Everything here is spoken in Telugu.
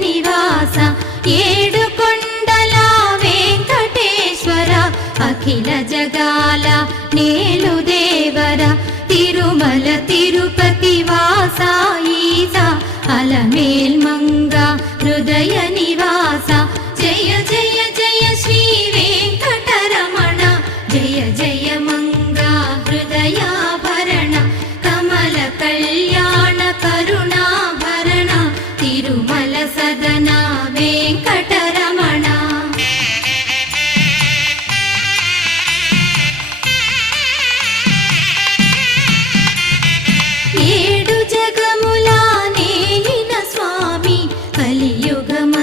నివాస ఏడు కొండల వెంకటేశ్వర అఖిల జగాల నేలు దేవర తిరుమల తిరుపతి వాస ఈస అలమేల్ మంగ హృదయ నివాస జయ జయ జయ శ్రీ వెంకటరమణ జయ జయ మంగ హృదయాభరణ కమల కళ్యాణ కరుణాభరణ తిరుమల సదన వెంకటరమణ ఏడు జగముల నేలిన స్వామి కలియుగము